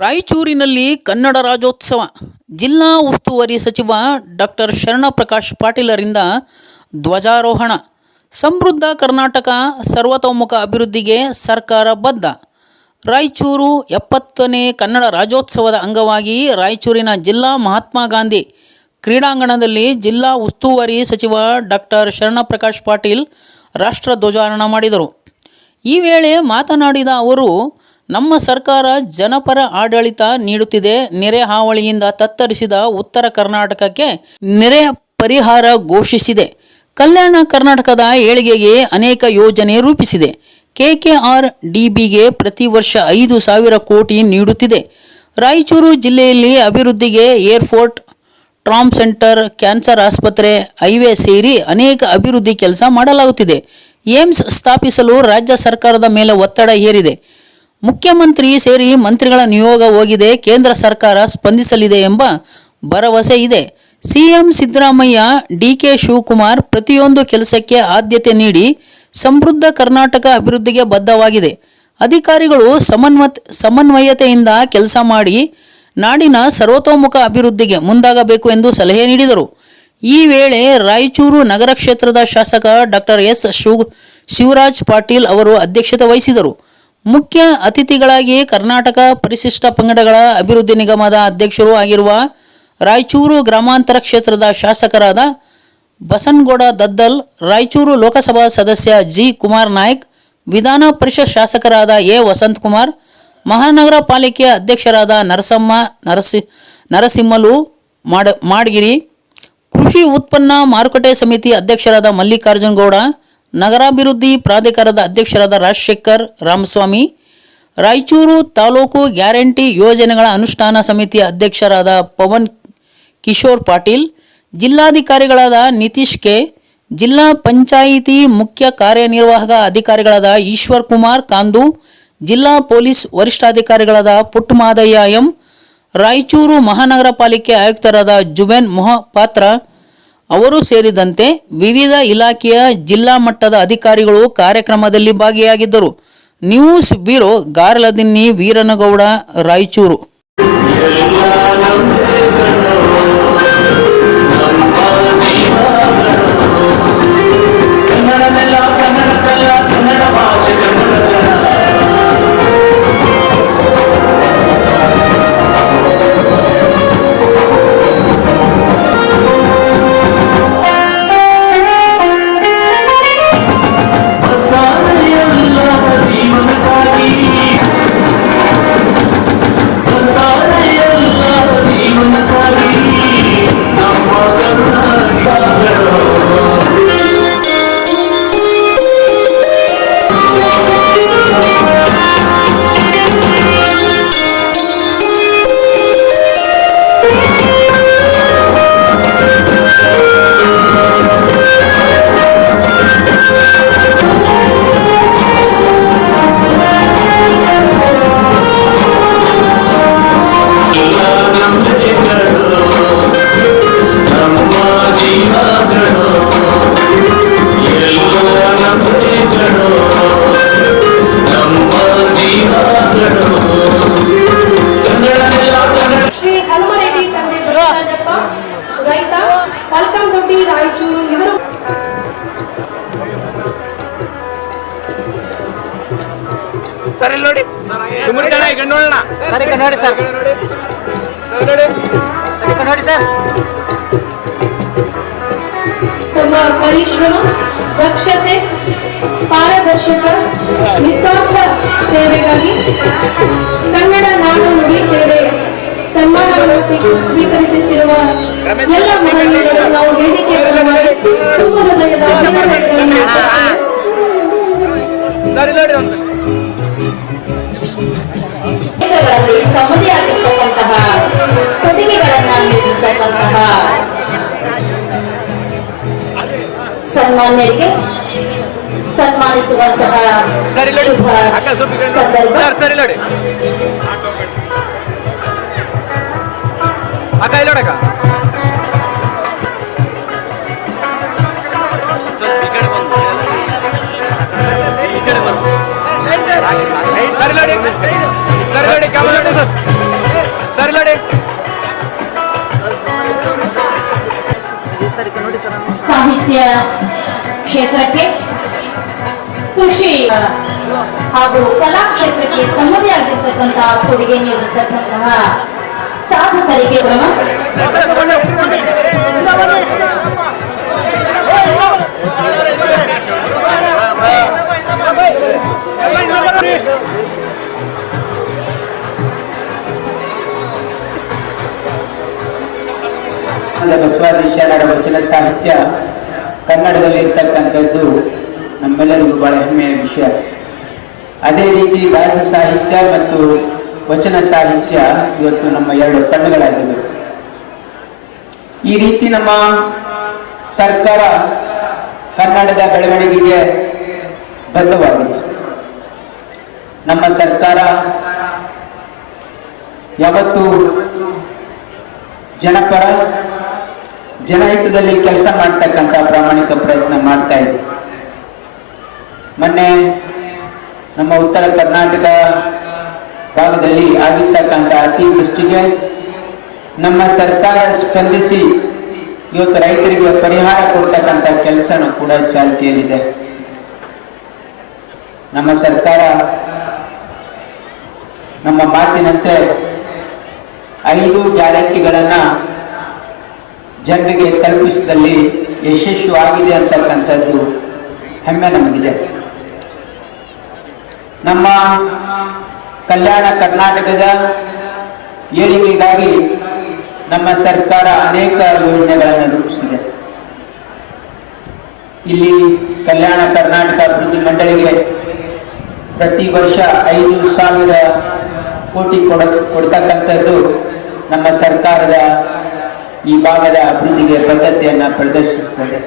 ರಾಯಚೂರಿನಲ್ಲಿ ಕನ್ನಡ ರಾಜ್ಯೋತ್ಸವ. ಜಿಲ್ಲಾ ಉಸ್ತುವಾರಿ ಸಚಿವ ಡಾಕ್ಟರ್ ಶರಣಪ್ರಕಾಶ್ ಪಾಟೀಲರಿಂದ ಧ್ವಜಾರೋಹಣ. ಸಮೃದ್ಧ ಕರ್ನಾಟಕ ಸರ್ವತೋಮುಖ ಅಭಿವೃದ್ಧಿಗೆ ಸರ್ಕಾರ ಬದ್ಧ. ರಾಯಚೂರು ಎಪ್ಪತ್ತನೇ ಕನ್ನಡ ರಾಜ್ಯೋತ್ಸವದ ಅಂಗವಾಗಿ ರಾಯಚೂರಿನ ಜಿಲ್ಲಾ ಮಹಾತ್ಮ ಗಾಂಧಿ ಕ್ರೀಡಾಂಗಣದಲ್ಲಿ ಜಿಲ್ಲಾ ಉಸ್ತುವಾರಿ ಸಚಿವ ಡಾಕ್ಟರ್ ಶರಣಪ್ರಕಾಶ್ ಪಾಟೀಲ್ ರಾಷ್ಟ್ರ ಧ್ವಜಾರೋಹಣ ಮಾಡಿದರು. ಈ ವೇಳೆ ಮಾತನಾಡಿದ ಅವರು ನಮ್ಮ ಸರ್ಕಾರ ಜನಪರ ಆಡಳಿತ ನೀಡುತ್ತಿದೆ. ನೆರೆ ಹಾವಳಿಯಿಂದ ತತ್ತರಿಸಿದ ಉತ್ತರ ಕರ್ನಾಟಕಕ್ಕೆ ನೆರೆ ಪರಿಹಾರ ಘೋಷಿಸಿದೆ. ಕಲ್ಯಾಣ ಕರ್ನಾಟಕದ ಏಳಿಗೆಗೆ ಅನೇಕ ಯೋಜನೆ ರೂಪಿಸಿದೆ. ಕೆಕೆಆರ್ ಡಿಬಿಗೆ ಪ್ರತಿ ವರ್ಷ ಐದು ಸಾವಿರ ಕೋಟಿ ನೀಡುತ್ತಿದೆ. ರಾಯಚೂರು ಜಿಲ್ಲೆಯಲ್ಲಿ ಅಭಿವೃದ್ಧಿಗೆ ಏರ್ಪೋರ್ಟ್ ಟ್ರಾಮ್ ಸೆಂಟರ್, ಕ್ಯಾನ್ಸರ್ ಆಸ್ಪತ್ರೆ, ಹೈವೇ ಸೇರಿ ಅನೇಕ ಅಭಿವೃದ್ಧಿ ಕೆಲಸ ಮಾಡಲಾಗುತ್ತಿದೆ. ಏಮ್ಸ್ ಸ್ಥಾಪಿಸಲು ರಾಜ್ಯ ಸರ್ಕಾರದ ಮೇಲೆ ಒತ್ತಡ ಹೇರಿದೆ. ಮುಖ್ಯಮಂತ್ರಿ ಸೇರಿ ಮಂತ್ರಿಗಳ ನಿಯೋಗ ಹೋಗಿದೆ, ಕೇಂದ್ರ ಸರ್ಕಾರ ಸ್ಪಂದಿಸಲಿದೆ ಎಂಬ ಭರವಸೆ ಇದೆ. ಸಿಎಂ ಸಿದ್ದರಾಮಯ್ಯ, ಡಿಕೆ ಶಿವಕುಮಾರ್ ಪ್ರತಿಯೊಂದು ಕೆಲಸಕ್ಕೆ ಆದ್ಯತೆ ನೀಡಿ ಸಮೃದ್ಧ ಕರ್ನಾಟಕ ಅಭಿವೃದ್ಧಿಗೆ ಬದ್ಧವಾಗಿದೆ. ಅಧಿಕಾರಿಗಳು ಸಮನ್ವತ್, ಸಮನ್ವಯತೆಯಿಂದ ಕೆಲಸ ಮಾಡಿ ನಾಡಿನ ಸರ್ವತೋಮುಖ ಅಭಿವೃದ್ಧಿಗೆ ಮುಂದಾಗಬೇಕು ಎಂದು ಸಲಹೆ ನೀಡಿದರು. ಈ ವೇಳೆ ರಾಯಚೂರು ನಗರ ಕ್ಷೇತ್ರದ ಶಾಸಕ ಡಾಕ್ಟರ್ ಎಸ್. ಶಿವ್, ಶಿವರಾಜ್ ಪಾಟೀಲ್ ಅವರು ಅಧ್ಯಕ್ಷತೆ ವಹಿಸಿದರು. ಮುಖ್ಯ ಅತಿಥಿಗಳಾಗಿ ಕರ್ನಾಟಕ ಪರಿಶಿಷ್ಟ ಪಂಗಡಗಳ ಅಭಿವೃದ್ಧಿ ನಿಗಮದ ಅಧ್ಯಕ್ಷರೂ ಆಗಿರುವ ರಾಯಚೂರು ಗ್ರಾಮಾಂತರ ಕ್ಷೇತ್ರದ ಶಾಸಕರಾದ ಬಸನ್ಗೌಡ ದದ್ದಲ್, ರಾಯಚೂರು ಲೋಕಸಭಾ ಸದಸ್ಯ ಜಿ. ಕುಮಾರ್ ನಾಯ್ಕ್, ವಿಧಾನ ಪರಿಷತ್ ಶಾಸಕರಾದ ಎ. ವಸಂತಕುಮಾರ್ ಮಹಾನಗರ ಪಾಲಿಕೆಯ ಅಧ್ಯಕ್ಷರಾದ ನರಸಮ್ಮ, ನರಸಿ, ನರಸಿಂಹಲು ಮಾಡ, ಮಾಡಗಿರಿ, ಕೃಷಿ ಉತ್ಪನ್ನ ಮಾರುಕಟ್ಟೆ ಸಮಿತಿ ಅಧ್ಯಕ್ಷರಾದ ಮಲ್ಲಿಕಾರ್ಜುನ ಗೌಡ ನಗರಾಭಿವೃದ್ಧಿ ಪ್ರಾಧಿಕಾರದ ಅಧ್ಯಕ್ಷರಾದ ರಾಜಶೇಖರ್ ರಾಮಸ್ವಾಮಿ, ರಾಯಚೂರು ತಾಲೂಕು ಗ್ಯಾರಂಟಿ ಯೋಜನೆಗಳ ಅನುಷ್ಠಾನ ಸಮಿತಿಯ ಅಧ್ಯಕ್ಷರಾದ ಪವನ್ ಕಿಶೋರ್ ಪಾಟೀಲ್, ಜಿಲ್ಲಾಧಿಕಾರಿಗಳಾದ ನಿತೀಶ್ ಕೆ, ಜಿಲ್ಲಾ ಪಂಚಾಯಿತಿ ಮುಖ್ಯ ಕಾರ್ಯನಿರ್ವಾಹಕ ಅಧಿಕಾರಿಗಳಾದ ಈಶ್ವರ್ ಕುಮಾರ್ ಕಾಂದು, ಜಿಲ್ಲಾ ಪೊಲೀಸ್ ವರಿಷ್ಠಾಧಿಕಾರಿಗಳಾದ ಪುಟ್ಟಮಾದಯ್ಯ ಎಂ, ರಾಯಚೂರು ಮಹಾನಗರ ಪಾಲಿಕೆ ಆಯುಕ್ತರಾದ ಜುಬೇನ್ ಮೊಹಪಾತ್ರ ಅವರು ಸೇರಿದಂತೆ ವಿವಿಧ ಇಲಾಖೆಯ ಜಿಲ್ಲಾ ಮಟ್ಟದ ಅಧಿಕಾರಿಗಳು ಕಾರ್ಯಕ್ರಮದಲ್ಲಿ ಭಾಗಿಯಾಗಿದ್ದರು. News bureau Garladinni Veeranagouda Raichur. ದೊಡ್ಡಿ ರಾಯಚೂರು ಇವರು ಸರ್ ಇಲ್ಲಿ ನೋಡಿ. ಈಗ ಸರಿ ಈಗ ನೋಡಿ ಸರ್ ನೋಡಿ ಸರಿ. ಈಗ ನೋಡಿ ಸರ್. ತಮ್ಮ ಪರಿಶ್ರಮ ದಕ್ಷತೆ ಪಾರದರ್ಶಕ ನಿಸ್ವಾರ್ಥ ಸೇವೆಗಾಗಿ ಕನ್ನಡ ನಾಡು ನುಡಿ ಸೇವೆ. ಸನ್ಮಾನವನ್ನು ಸ್ವೀ- ಸ್ವೀಕರಿಸುತ್ತಿರುವ ಎಲ್ಲ ಮಹನೀಯರು ನಾವು ವೇದಿಕೆ ತಮ್ಮದೇ ಆಗಿರ್ತಕ್ಕಂತಹ ಕೊಡುಗೆಗಳನ್ನ ನೀಡಿರ್ತಕ್ಕಂತಹ ಸನ್ಮಾನ್ಯರಿಗೆ ಸನ್ಮಾನಿಸುವಂತಹ. ಸಂದರ್ಭ. ಅಕ್ಕ. ಇಲ್ಲ ನೋಡಿ. ಸರ್ ಸಾಹಿತ್ಯ ಕ್ಷೇತ್ರಕ್ಕೆ ಕೃಷಿ ಹಾಗೂ ಕಲಾ ಕ್ಷೇತ್ರಕ್ಕೆ ತಮ್ಮದೇ ಆಗಿರ್ತಕ್ಕಂತಹ ಕೊಡುಗೆ ನೀಡಿರ್ತಕ್ಕಂತಹ ಸಾಧಕರಿಗೆ ಕ್ರಮ ಬಸವಾದೀಶರ ವಚನ ಸಾಹಿತ್ಯ ಕನ್ನಡದಲ್ಲಿ ಇರ್ತಕ್ಕಂಥದ್ದು ನಮ್ಮೆಲ್ಲರಿಗೂ ಬಹಳ ಹೆಮ್ಮೆಯ ವಿಷಯ. ಅದೇ ರೀತಿ ದಾಸ ಸಾಹಿತ್ಯ ಮತ್ತು ವಚನ ಸಾಹಿತ್ಯ ಇವತ್ತು ನಮ್ಮ ಎರಡು ಕಣ್ಣುಗಳಾಗಿವೆ. ಈ ರೀತಿ ನಮ್ಮ ಸರ್ಕಾರ ಕನ್ನಡದ ಬೆಳವಣಿಗೆಗೆ ಬದ್ಧವಾಗಿದೆ. ನಮ್ಮ ಸರ್ಕಾರ ಯಾವತ್ತು ಜನಪರ, ಜನಹಿತದಲ್ಲಿ ಕೆಲಸ ಮಾಡ್ತಕ್ಕಂಥ ಪ್ರಾಮಾಣಿಕ ಪ್ರಯತ್ನ ಮಾಡ್ತಾ ಇದೆ. ಮೊನ್ನೆ ನಮ್ಮ ಉತ್ತರ ಕರ್ನಾಟಕ ಭಾಗದಲ್ಲಿ ಆಗಿರ್ತಕ್ಕಂಥ ಅತಿವೃಷ್ಟಿಗೆ ನಮ್ಮ ಸರ್ಕಾರ ಸ್ಪಂದಿಸಿ ಇವತ್ತು ರೈತರಿಗೆ ಪರಿಹಾರ ಕೊಡ್ತಕ್ಕಂಥ ಕೆಲಸನೂ ಕೂಡ ಚಾಲ್ತಿಯಲ್ಲಿದೆ. ನಮ್ಮ ಸರ್ಕಾರ ನಮ್ಮ ಮಾತಿನಂತೆ ಐದು ಗ್ಯಾರಂಟಿಗಳನ್ನ ಜನರಿಗೆ ತಲುಪಿಸಿದಲ್ಲಿ ಯಶಸ್ವಿಯಾಗಿದೆ ಅಂತಕ್ಕಂಥದ್ದು ಹೆಮ್ಮೆ ನಮಗಿದೆ. ನಮ್ಮ ಕಲ್ಯಾಣ ಕರ್ನಾಟಕದ ಏಳಿಗೆಗಾಗಿ ನಮ್ಮ ಸರ್ಕಾರ ಅನೇಕ ಯೋಜನೆಗಳನ್ನು ರೂಪಿಸಿದೆ. ಇಲ್ಲಿ ಕಲ್ಯಾಣ ಕರ್ನಾಟಕ ಅಭಿವೃದ್ಧಿ ಮಂಡಳಿಗೆ ಪ್ರತಿ ವರ್ಷ ಐದು ಸಾವಿರ ಕೋಟಿ ಕೊಡ, ಕೊಡ್ತಕ್ಕಂಥದ್ದು ನಮ್ಮ ಸರ್ಕಾರದ ಈ ಭಾಗದ ಅಭಿವೃದ್ಧಿಗೆ ಬದ್ಧತೆಯನ್ನು ಪ್ರದರ್ಶಿಸ್ತದೆ